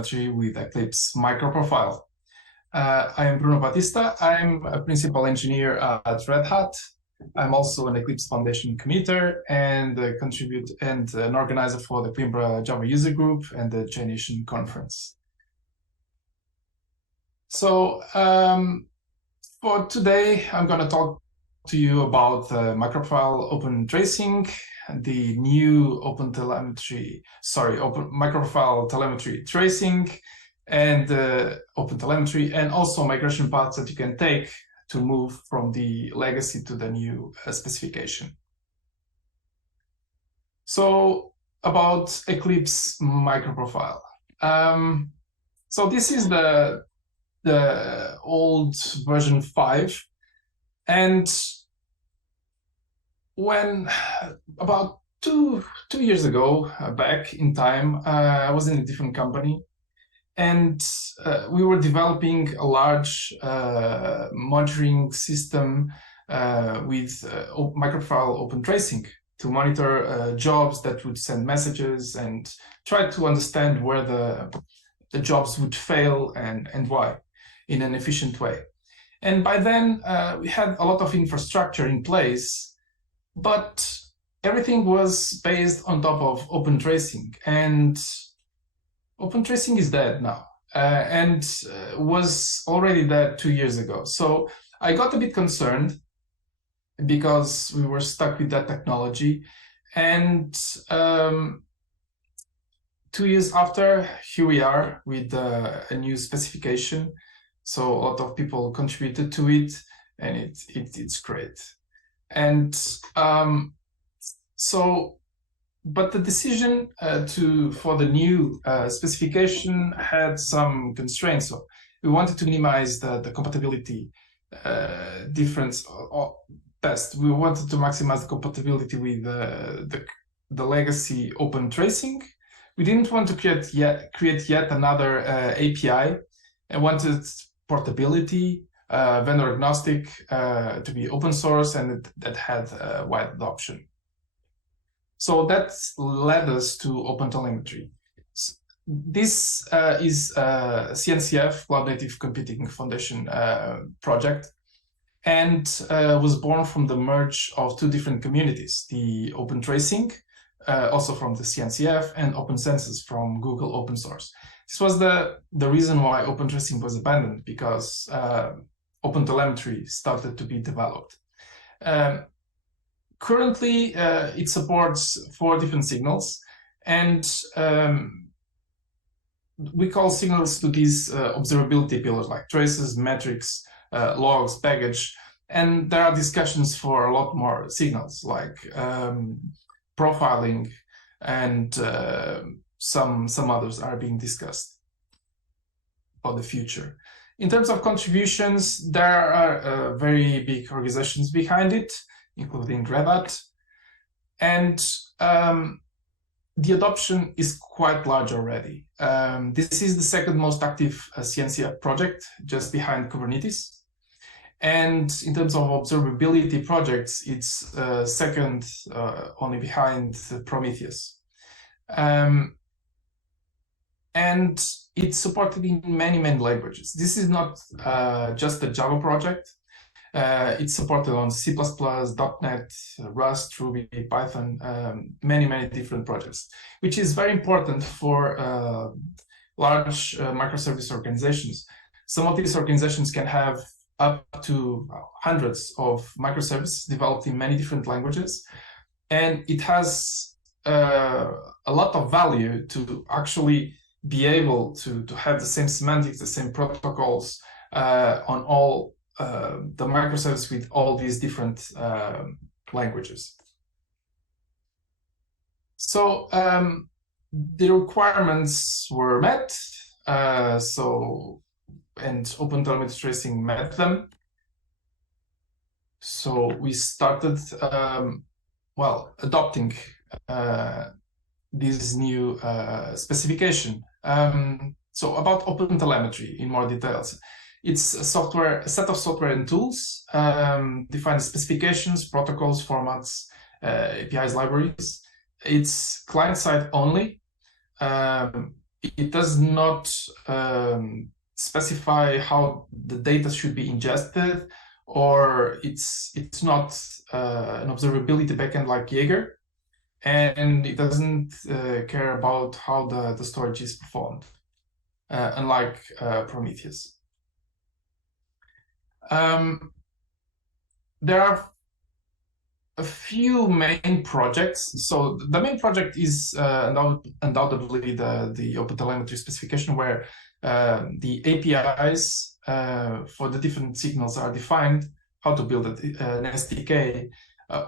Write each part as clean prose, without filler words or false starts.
OpenTelemetry with Eclipse MicroProfile. I am Bruno Batista. I'm a principal engineer at Red Hat. I'm also an Eclipse Foundation committer and contribute and an organizer for the Coimbra Java user group and the JNation conference. So for today, I'm going to talk to you about Microprofile OpenTracing, the new Microprofile Telemetry Tracing, and OpenTelemetry, and also migration paths that you can take to move from the legacy to the new specification. So about Eclipse MicroProfile. So this is the old version 5. And when about two years ago, back in time, I was in a different company, and we were developing a large monitoring system with Microprofile OpenTracing to monitor jobs that would send messages and try to understand where the jobs would fail and why in an efficient way. And by then, we had a lot of infrastructure in place, but everything was based on top of OpenTracing. And OpenTracing is dead now, and was already dead 2 years ago. So I got a bit concerned because we were stuck with that technology. And 2 years after, here we are with a new specification. So a lot of people contributed to it, and it's great. And but the decision for the new specification had some constraints. So we wanted to minimize the compatibility difference, or best, we wanted to maximize the compatibility with the legacy OpenTracing. We didn't want to create yet another API. I wanted portability, vendor agnostic, to be open source, and that had wide adoption. So that led us to OpenTelemetry. This is a CNCF, Cloud Native Computing Foundation project, and was born from the merge of two different communities, the OpenTracing, also from the CNCF, and OpenCensus from Google Open Source. This was the reason why OpenTracing was abandoned, because OpenTelemetry started to be developed. Currently, it supports 4 different signals, and we call signals to these observability pillars like traces, metrics, logs, baggage, and there are discussions for a lot more signals like profiling, and some others are being discussed for the future. In terms of contributions, there are very big organizations behind it, including Red Hat, and the adoption is quite large already. This is the second most active CNCF project, just behind Kubernetes. And in terms of observability projects, it's second only behind Prometheus. And it's supported in many languages. This is not just a Java project. It's supported on C++, .NET, Rust, Ruby, Python, many different projects, which is very important for large microservice organizations. Some of these organizations can have up to hundreds of microservices developed in many different languages, and it has a lot of value to actually be able to have the same semantics, the same protocols on all the microservices with all these different languages. So the requirements were met, and OpenTelemetry Tracing met them. So we started, adopting this new specification. So about OpenTelemetry in more details. It's a set of software and tools, defines specifications, protocols, formats, APIs, libraries. It's client-side only. it does not specify how the data should be ingested, or it's not an observability backend like Jaeger, and it doesn't care about how the storage is performed, unlike Prometheus. There are a few main projects. So the main project is undoubtedly the Opentelemetry specification, where the APIs for the different signals are defined, how to build an SDK,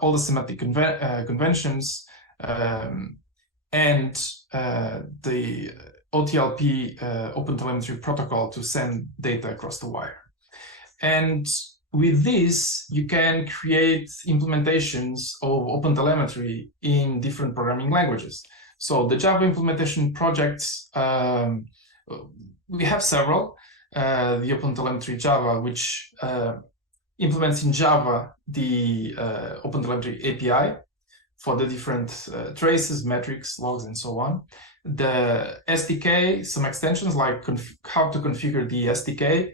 all the semantic conventions, and the OTLP OpenTelemetry protocol to send data across the wire. And with this, you can create implementations of OpenTelemetry in different programming languages. So the Java implementation projects, we have several. The OpenTelemetry Java, which implements in Java the OpenTelemetry API for the different traces, metrics, logs, and so on. The SDK, some extensions like how to configure the SDK,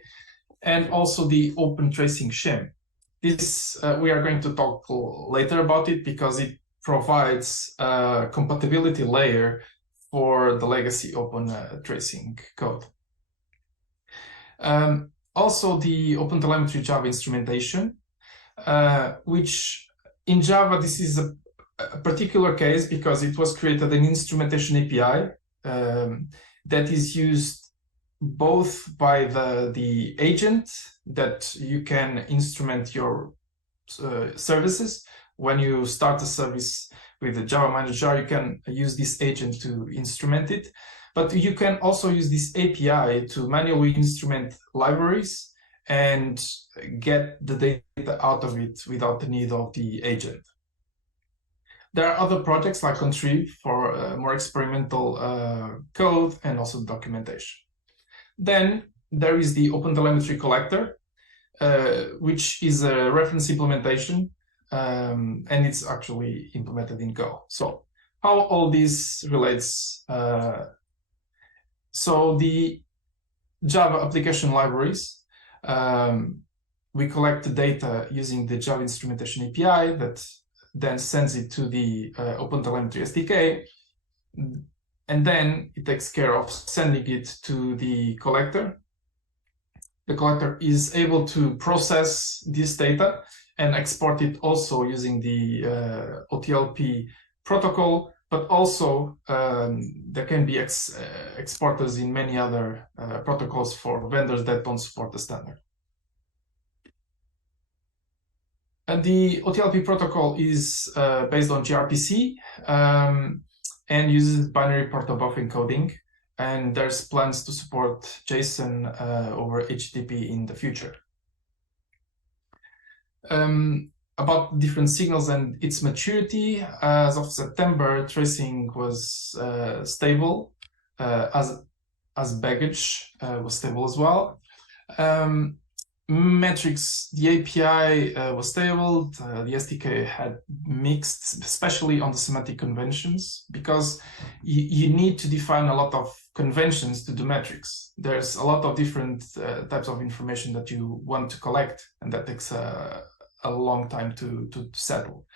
and also the OpenTracing shim. This we are going to talk later about it because it provides a compatibility layer for the legacy OpenTracing code. Also the OpenTelemetry Java instrumentation, which in Java, this is a particular case because it was created an instrumentation API that is used both by the agent that you can instrument your services. When you start a service with the Java manager, you can use this agent to instrument it, but you can also use this API to manually instrument libraries and get the data out of it without the need of the agent. There are other projects like Contrive for more experimental code and also documentation. Then there is the OpenTelemetry collector, which is a reference implementation, and it's actually implemented in Go. So how all this relates? So the Java application libraries, we collect the data using the Java instrumentation API that then sends it to the OpenTelemetry SDK. And then it takes care of sending it to the collector. The collector is able to process this data and export it also using the OTLP protocol, but also there can be exporters in many other protocols for vendors that don't support the standard. And the OTLP protocol is based on gRPC, and uses binary protobuf encoding, and there's plans to support JSON over HTTP in the future. About different signals and its maturity, as of September, tracing was stable, as baggage was stable as well. Metrics, the API was stable, the SDK had mixed, especially on the semantic conventions, because you need to define a lot of conventions to do metrics. There's a lot of different types of information that you want to collect, and that takes a long time to settle.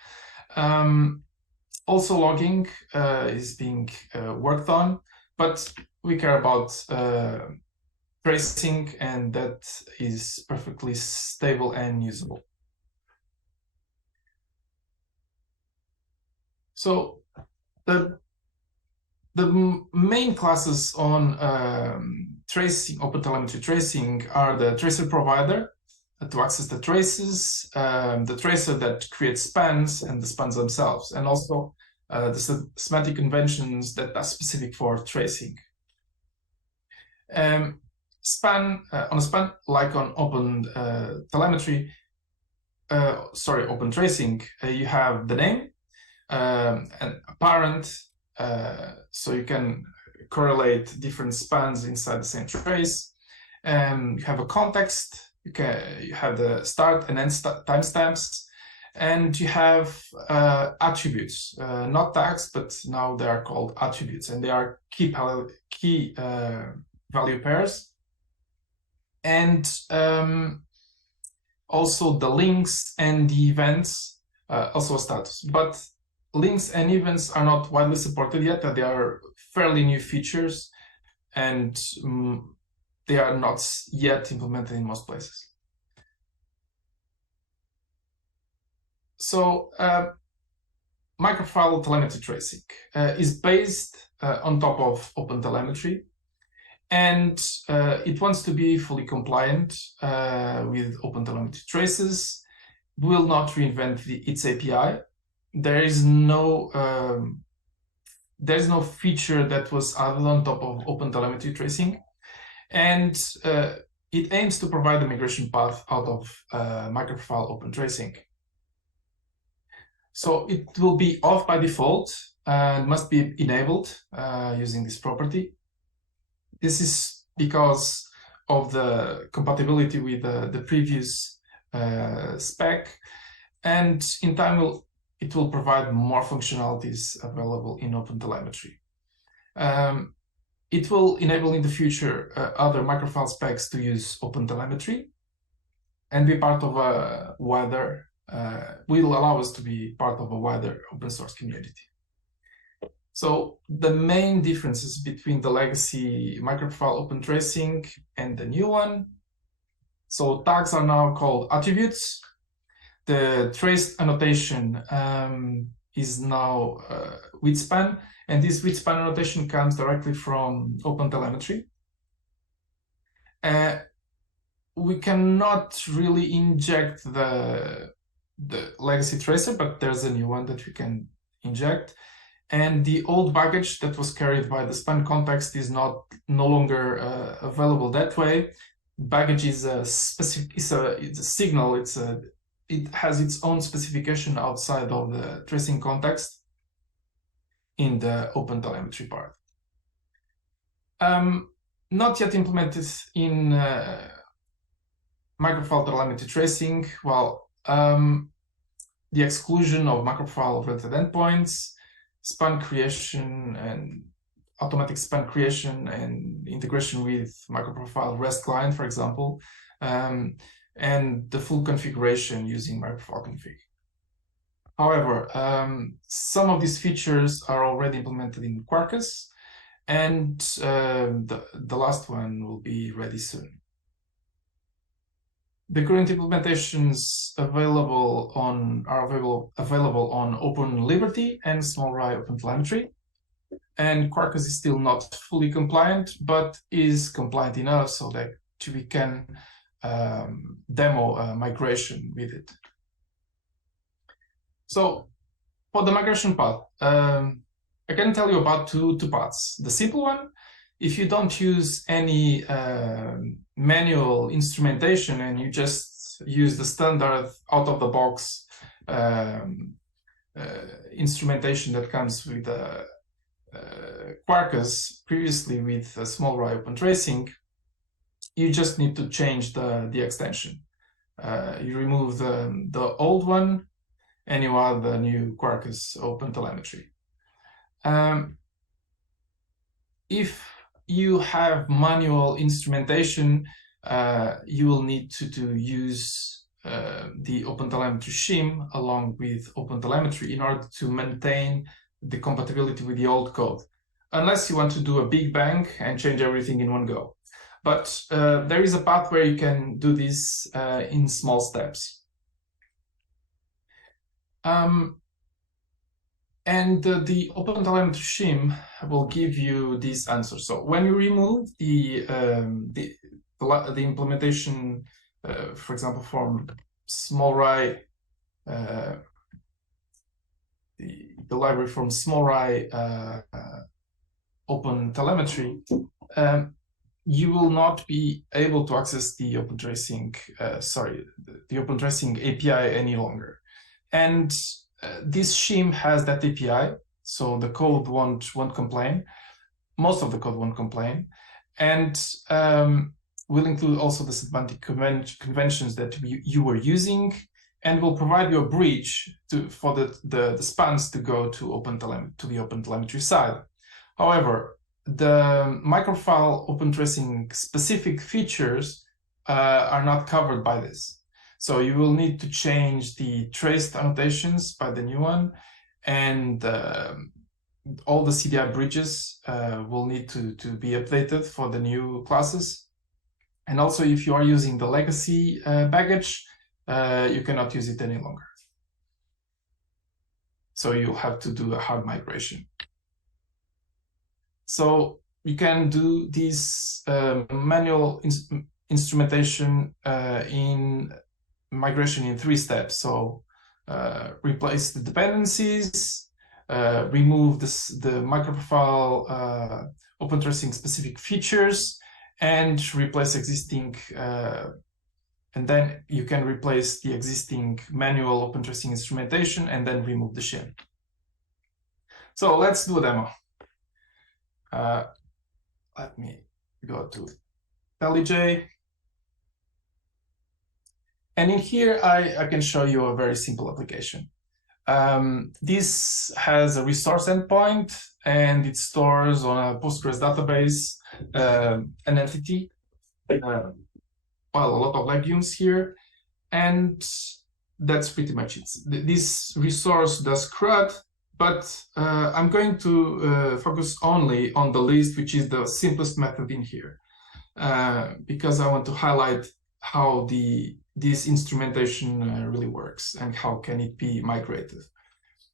Also logging is being worked on, but we care about tracing, and that is perfectly stable and usable. So the main classes on tracing, OpenTelemetry tracing, are the tracer provider to access the traces, the tracer that creates spans and the spans themselves, and also the semantic conventions that are specific for tracing. On a span, like on OpenTelemetry, OpenTracing, you have the name and a parent, so you can correlate different spans inside the same trace. You have a context. You have the start and end timestamps, And you have attributes, not tags, but now they are called attributes, and they are key value pairs. And also the links and the events, also a status. But links and events are not widely supported yet. They are fairly new features, and they are not yet implemented in most places. So Microprofile Telemetry Tracing is based on top of Opentelemetry, and it wants to be fully compliant with Opentelemetry traces. Will not reinvent its API. There is no feature that was added on top of Opentelemetry Tracing, and it aims to provide a migration path out of Microprofile OpenTracing. So it will be off by default and must be enabled using this property. This is because of the compatibility with the previous spec, and in time it will provide more functionalities available in Opentelemetry. It will enable in the future other Microprofile specs to use Opentelemetry and be part of a wider, will allow us to be part of a wider open source community. So the main differences between the legacy Microprofile OpenTracing and the new one. So tags are now called attributes. The traced annotation is now with span, and this with span annotation comes directly from Opentelemetry. We cannot really inject the legacy tracer, but there's a new one that we can inject. And the old baggage that was carried by the span context is no longer available that way. Baggage is a specific, it's a signal. It has its own specification outside of the tracing context in the Opentelemetry part. Not yet implemented in Microprofile Telemetry Tracing. Well, the exclusion of Microprofile rented endpoints, span creation and automatic span creation and integration with Microprofile REST client, for example, and the full configuration using Microprofile config. However, some of these features are already implemented in Quarkus, and the last one will be ready soon. The current implementations are available on OpenLiberty and SmallRye OpenTelemetry. And Quarkus is still not fully compliant, but is compliant enough so that we can demo migration with it. So for the migration path, I can tell you about two paths. The simple one, if you don't use any manual instrumentation and you just use the standard out-of-the-box instrumentation that comes with Quarkus, previously with SmallRye OpenTracing, you just need to change the extension. You remove the old one and you add the new Quarkus OpenTelemetry. If you have manual instrumentation, you will need to use the OpenTelemetry shim along with OpenTelemetry in order to maintain the compatibility with the old code, unless you want to do a big bang and change everything in one go. But there is a path where you can do this in small steps. And the OpenTelemetry shim will give you this answer. So when you remove the implementation, for example, from SmallRye, the library from SmallRye OpenTelemetry, you will not be able to access the OpenTracing, the OpenTracing API any longer. And this shim has that API, so the code won't complain. Most of the code won't complain, and will include also the semantic conventions that you were using, and will provide you a bridge for the spans to go to the OpenTelemetry side. However, the Microprofile OpenTracing specific features are not covered by this. So you will need to change the traced annotations by the new one, and all the CDI bridges will need to be updated for the new classes. And also, if you are using the legacy baggage, you cannot use it any longer. So you'll have to do a hard migration. So you can do this manual instrumentation in migration in 3 steps. So replace the dependencies, remove the Microprofile OpenTracing specific features, and replace existing, and then you can replace the existing manual OpenTracing instrumentation and then remove the shim. So let's do a demo. Let me go to IntelliJ. And in here, I can show you a very simple application. This has a resource endpoint, and it stores on a Postgres database an entity, well, a lot of legumes here, and that's pretty much it. This resource does CRUD, but I'm going to focus only on the list, which is the simplest method in here, because I want to highlight how this instrumentation really works and how can it be migrated.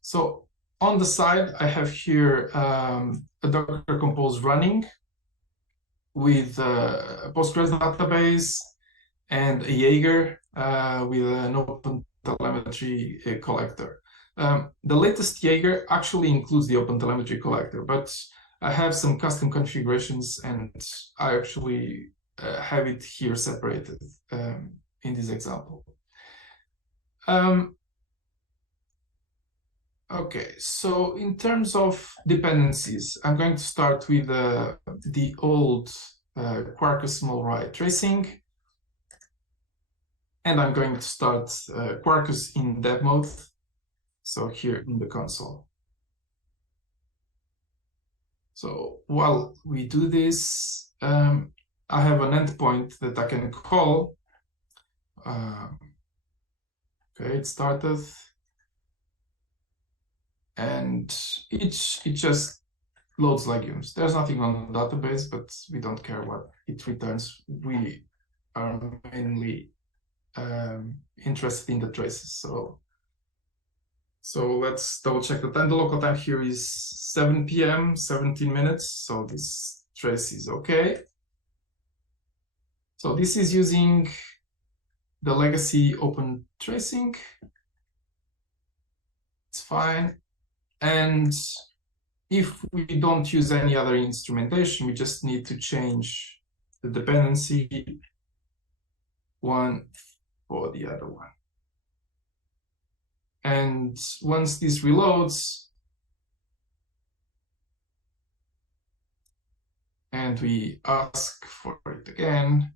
So on the side, I have here a Docker Compose running with a Postgres database and a Jaeger with an OpenTelemetry collector. The latest Jaeger actually includes the OpenTelemetry collector, but I have some custom configurations, and I actually have it here separated in this example. Okay, so in terms of dependencies, I'm going to start with the old Quarkus small right tracing, and I'm going to start Quarkus in dev mode, so here in the console. So while we do this, I have an endpoint that I can call. Okay, it started, and it just loads legumes. There's nothing on the database, but we don't care what it returns. We are mainly interested in the traces. So let's double check the time. The local time here is 7 p.m., 17 minutes. So this trace is okay. So this is using the legacy OpenTracing. It's fine. And if we don't use any other instrumentation, we just need to change the dependency one for the other one. And once this reloads, and we ask for it again,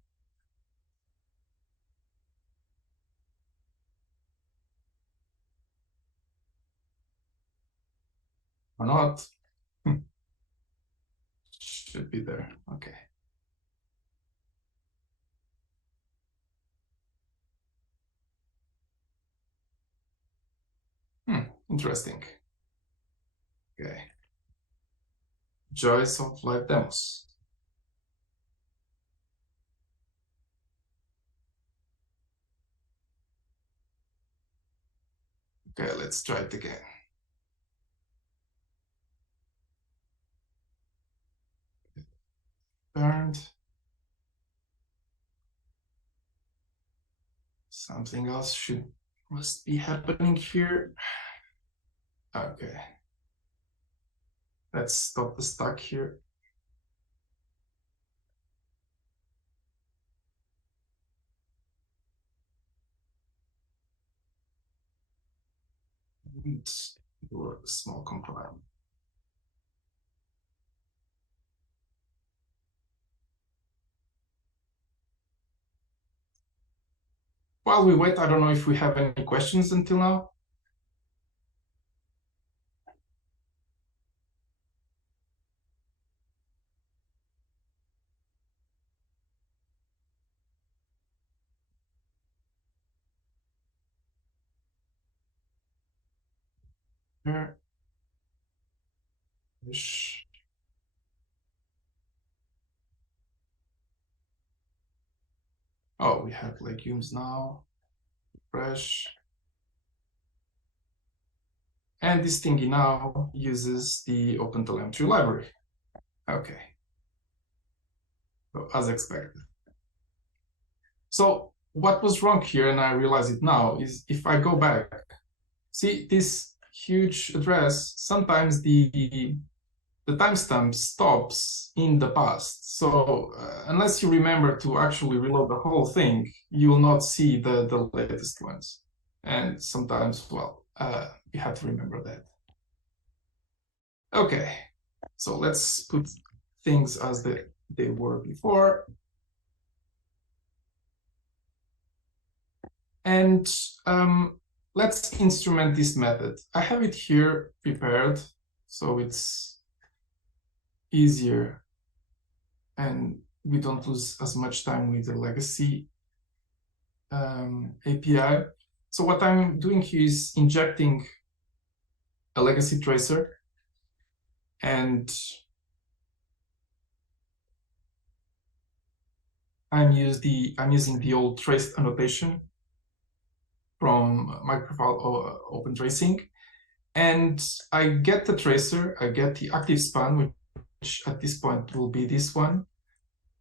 or not, should be there. Okay. Interesting. Okay. Joys of live demos. Okay, let's try it again. Burned. Something else must be happening here. Okay. Let's stop the stack here. And do a small compile. while we wait, I don't know if we have any questions until now. Here. Oh, we have legumes now. Fresh. And this thingy now uses the Opentelemetry library. Okay. So, as expected. So what was wrong here, and I realize it now, is if I go back, see this huge address, sometimes the timestamp stops in the past. So unless you remember to actually reload the whole thing, you will not see the latest ones. And sometimes, well, you have to remember that. Okay, so let's put things as they were before. And let's instrument this method. I have it here prepared, so it's easier and we don't lose as much time with the legacy API. So what I'm doing here is injecting a legacy tracer, and I'm using the old traced annotation from Microprofile OpenTracing, and I get the tracer, I get the active span, which at this point will be this one,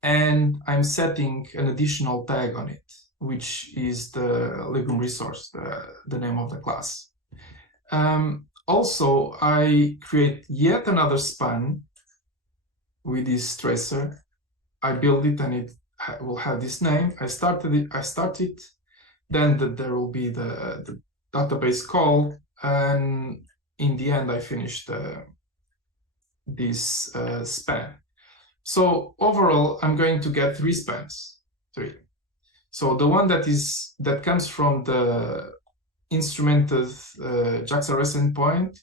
and I'm setting an additional tag on it, which is the legume resource, the name of the class. Also, I create yet another span with this tracer. I build it and it will have this name. I start it, then there will be the database call, and in the end I finish this span. So overall, I'm going to get 3 spans, 3. So the one that comes from the instrumented JakartaOne endpoint,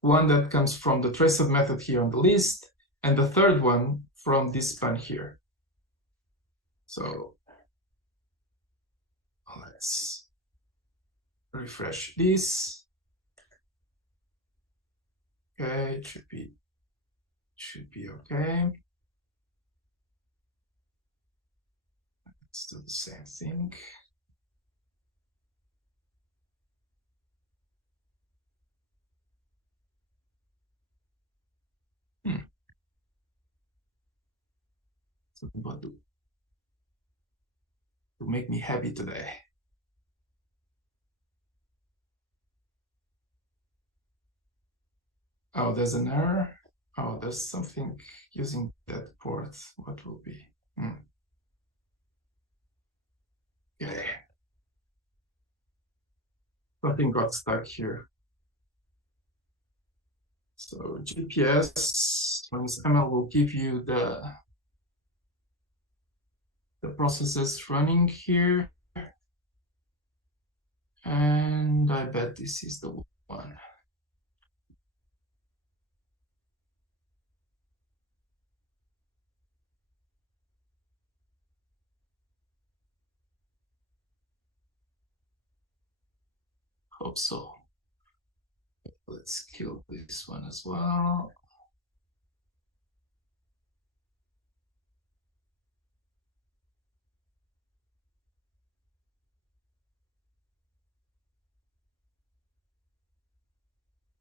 one that comes from the traced method here on the list, and the third one from this span here. So let's refresh this. Okay, it should be okay. Let's do the same thing. Something to make me happy today. Oh, there's an error. Oh, there's something using that port. What will be? Okay. Something got stuck here. So GPS minus ML will give you the processes running here. And I bet this is the one. Hope so. Let's kill this one as well.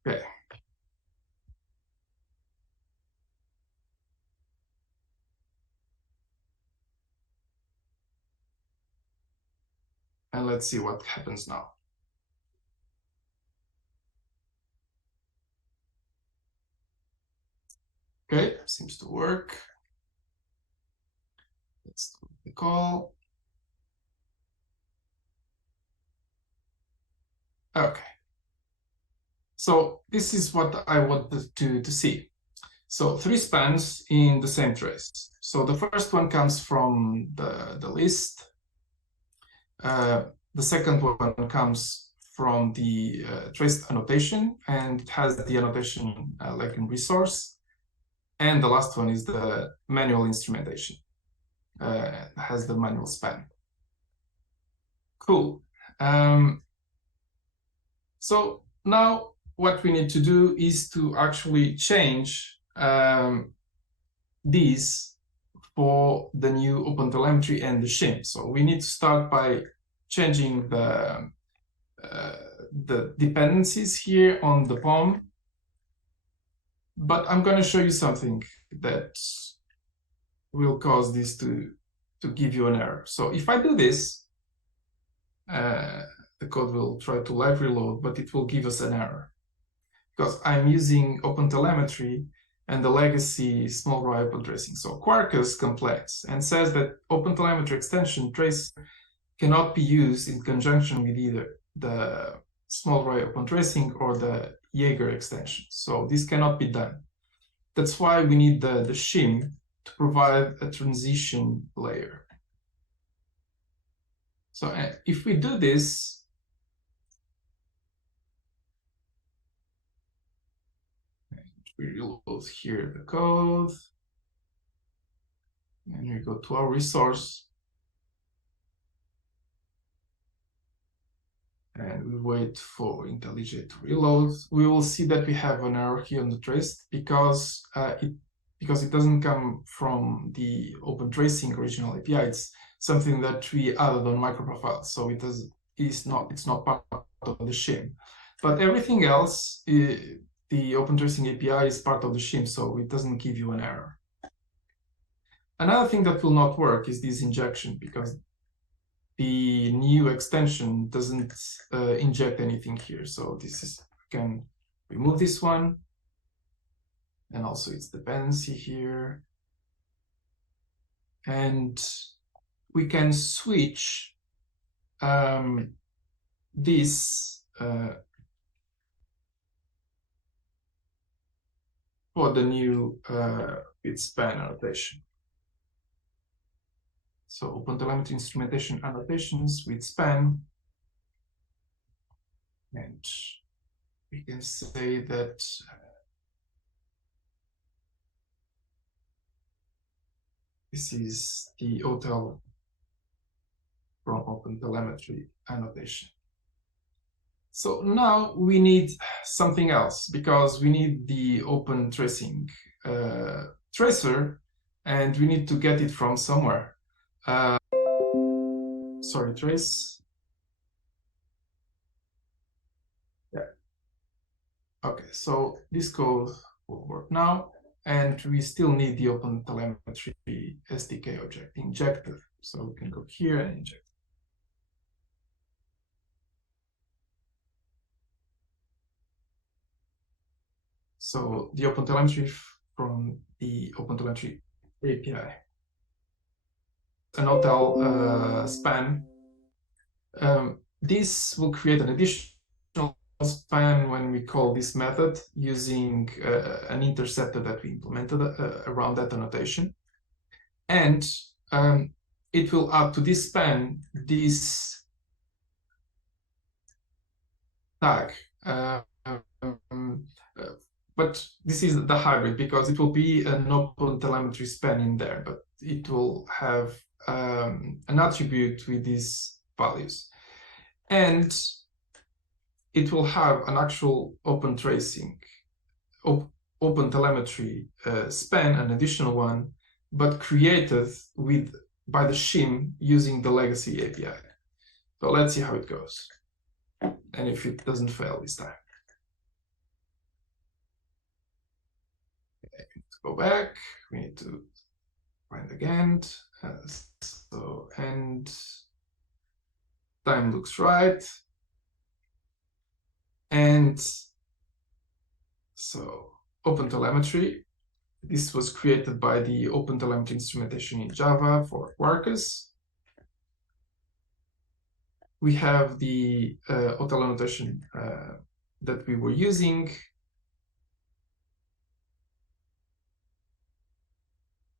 Okay. And let's see what happens now. Okay, seems to work. Let's do the call. Okay. So this is what I wanted to see. So 3 spans in the same trace. So the first one comes from the list. The second one comes from the trace annotation, and it has the annotation like in resource. And the last one is the manual instrumentation. Has the manual span. Cool. So now what we need to do is to actually change these for the new OpenTelemetry and the shim. So we need to start by changing the dependencies here on the POM. But I'm going to show you something that will cause this to give you an error. So if I do this, the code will try to live reload, but it will give us an error because I'm using OpenTelemetry and the legacy small array OpenTracing. So Quarkus complains and says that OpenTelemetry extension trace cannot be used in conjunction with either the small array OpenTracing or the Jaeger extension. So this cannot be done. That's why we need the shim to provide a transition layer. So if we do this, we reload here the code, and we go to our resource, and we wait for IntelliJ to reload. We will see that we have an error here on the trace because it doesn't come from the OpenTracing original API. It's something that we added on Microprofile, so it's not part of the shim. But everything else, the OpenTracing API is part of the shim, so it doesn't give you an error. Another thing that will not work is this injection, because the new extension doesn't inject anything here. So this is, we can remove this one, and also its dependency here. And we can switch this for the new with span annotation. So OpenTelemetry instrumentation annotations with span, and we can say that this is the hotel from OpenTelemetry annotation. So now we need something else, because we need the OpenTracing tracer, and we need to get it from somewhere. Sorry, trace. Yeah. Okay, so this code will work now, and we still need the OpenTelemetry SDK object injected. So we can go here and inject. So the OpenTelemetry from the OpenTelemetry API. An hotel span. This will create an additional span when we call this method using an interceptor that we implemented around that annotation. And it will add to this span this tag. But this is the hybrid, because it will be an OpenTelemetry span in there, but it will have an attribute with these values. And it will have an actual OpenTracing, OpenTelemetry span, an additional one, but created by the shim using the legacy API. So let's see how it goes, and if it doesn't fail this time. Go back, we need to find again. So, and time looks right. And so OpenTelemetry, this was created by the OpenTelemetry instrumentation in Java for Quarkus. We have the hotel annotation that we were using.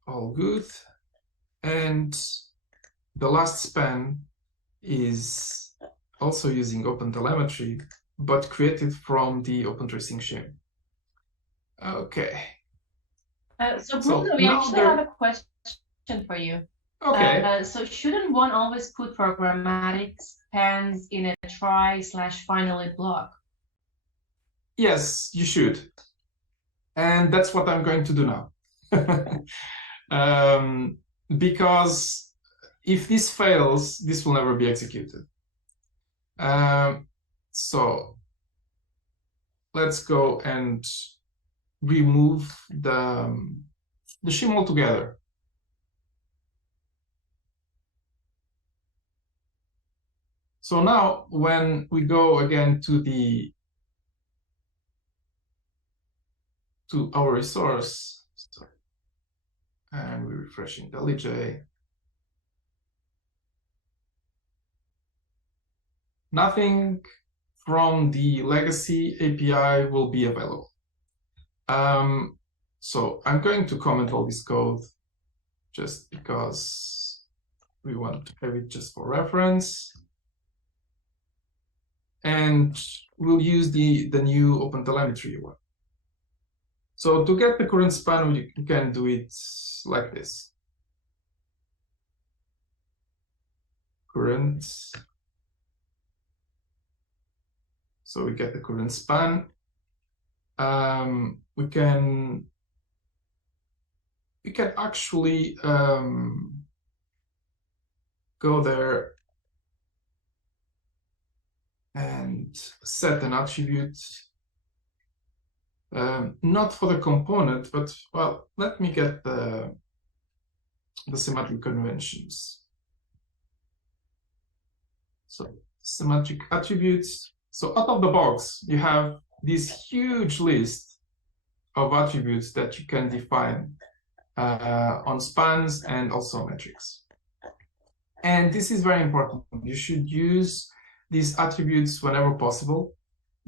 All good. And the last span is also using Opentelemetry, but created from the OpenTracing shim. Okay. So Bruno, we actually have a question for you. Okay. So shouldn't one always put programmatic spans in a try/finally block? Yes, you should. And that's what I'm going to do now. Because if this fails, this will never be executed. So let's go and remove the shim altogether. So now when we go again to our resource, and we refresh IntelliJ, nothing from the legacy API will be available. So I'm going to comment all this code just because we want to have it just for reference. And we'll use the new Opentelemetry one. So to get the current span, you can do it like this. Current. So we get the current span. We can actually go there and set an attribute, not for the component, but well, let me get the semantic conventions. So semantic attributes. So out of the box, you have this huge list of attributes that you can define on spans and also metrics. And this is very important. You should use these attributes whenever possible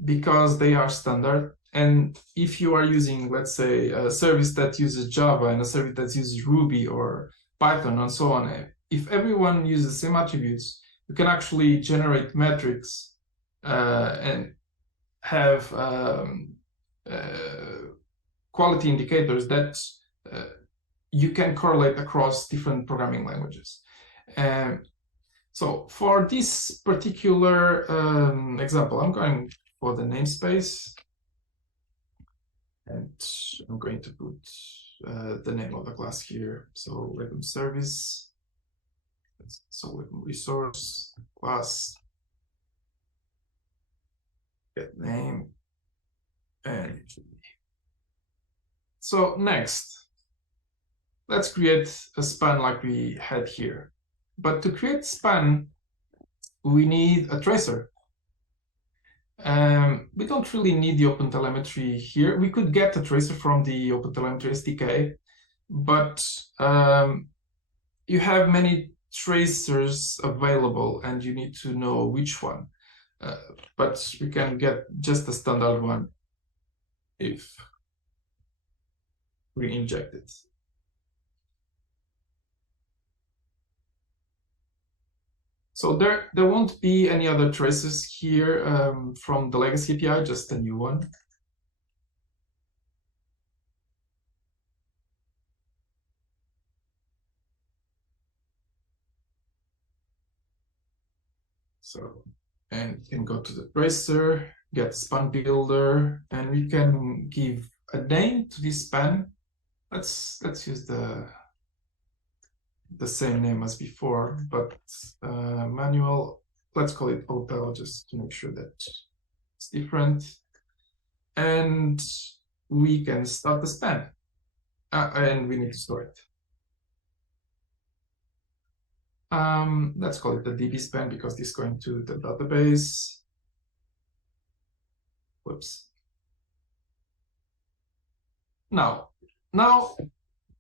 because they are standard. And if you are using, let's say, a service that uses Java and a service that uses Ruby or Python and so on, if everyone uses the same attributes, you can actually generate metrics and have quality indicators that you can correlate across different programming languages. So for this particular example, I'm going for the namespace, and I'm going to put the name of the class here. So welcome service. So welcome resource class, get name, and it should be. So next, let's create a span like we had here. But to create span, we need a tracer. We don't really need the OpenTelemetry here. We could get a tracer from the OpenTelemetry SDK, but you have many tracers available and you need to know which one. But we can get just a standard one if we inject it. So there won't be any other traces here from the legacy API, just a new one. So, and we can go to the tracer, get span builder, and we can give a name to this span. Let's use the same name as before, but manual. Let's call it Opel just to make sure that it's different. And we can start the span, and we need to store it. Let's call it the DB span because this is going to the database. Whoops. Now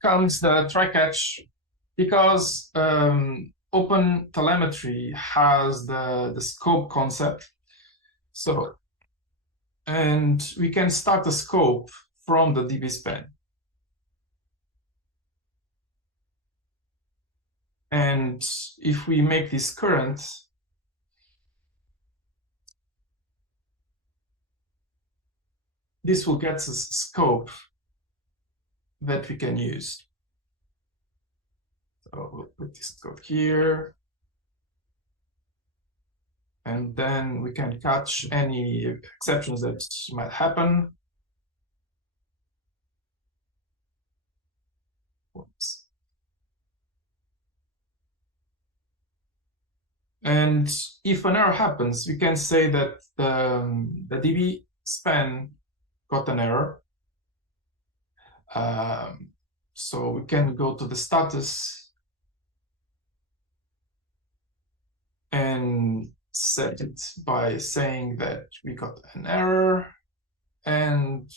comes the try catch, because OpenTelemetry has the scope concept. So, and we can start the scope from the DB span. And if we make this current, this will get us a scope that we can use. So we'll put this code here. And then we can catch any exceptions that might happen. Oops. And if an error happens, we can say that the DB span got an error. So we can go to the status and set it by saying that we got an error, and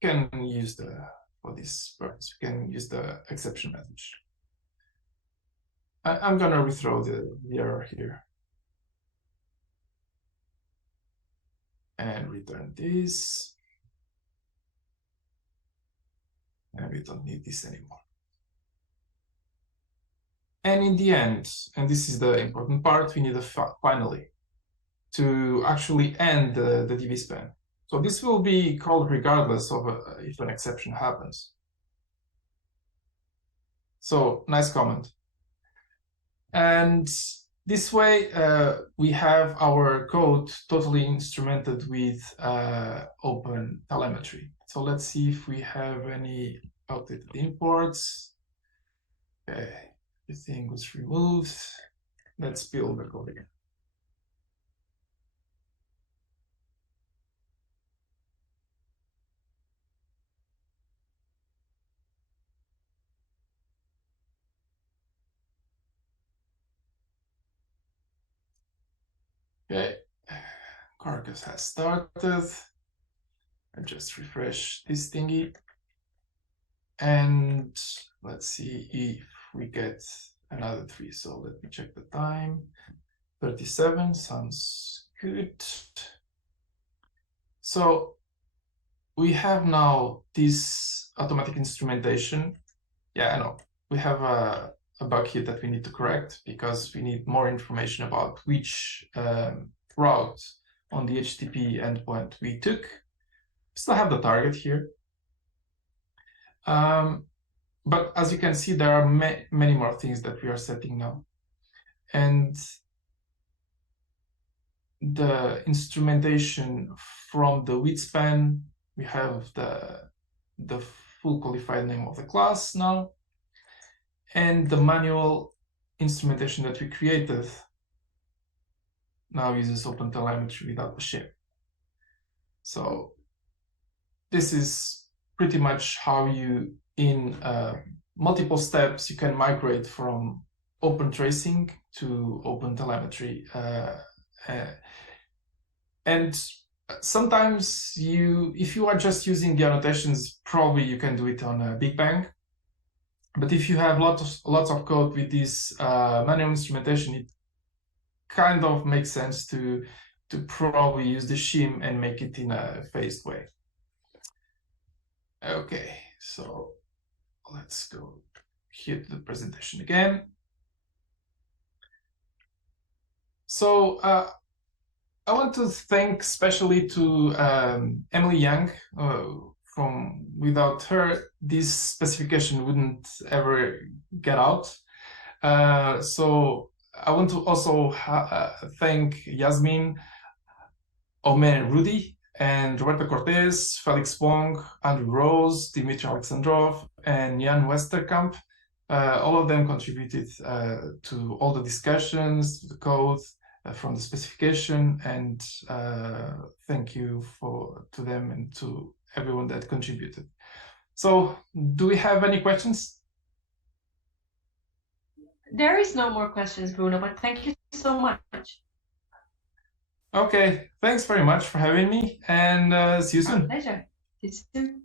can use for this purpose, we can use the exception message. I'm gonna rethrow the error here and return this, and we don't need this anymore. And in the end, and this is the important part, we need a finally to actually end the DB span. So this will be called regardless of if an exception happens. So nice comment. And this way, we have our code totally instrumented with Opentelemetry. So let's see if we have any outdated imports. Okay, everything was removed. Let's build the code again. Okay, Carcass has started. I just refresh this thingy. And let's see if we get another 3. So let me check the time. 37 sounds good. So we have now this automatic instrumentation. Yeah, I know. We have a bug here that we need to correct because we need more information about which route on the HTTP endpoint we took. We still have the target here. But as you can see, there are many more things that we are setting now. And the instrumentation from the with span, we have the full qualified name of the class now. And the manual instrumentation that we created now uses Opentelemetry without the shim. So this is pretty much how you, in multiple steps, you can migrate from OpenTracing to Opentelemetry. And sometimes if you are just using the annotations, probably you can do it on Big Bang. But if you have lots of code with this manual instrumentation, it kind of makes sense to probably use the shim and make it in a phased way. Okay, so let's go here to the presentation again. So I want to thank especially to Emily Young. Without her, this specification wouldn't ever get out. So I want to also thank Yasmin, Omer Rudy, and Roberto Cortez, Felix Wong, Andrew Rose, Dimitri Alexandrov, and Jan Westerkamp. All of them contributed to all the discussions, the code, from the specification, and thank you to them and to everyone that contributed. So, do we have any questions? There is no more questions, Bruno, but thank you so much. Okay, thanks very much for having me, and see you soon. My pleasure. See you soon.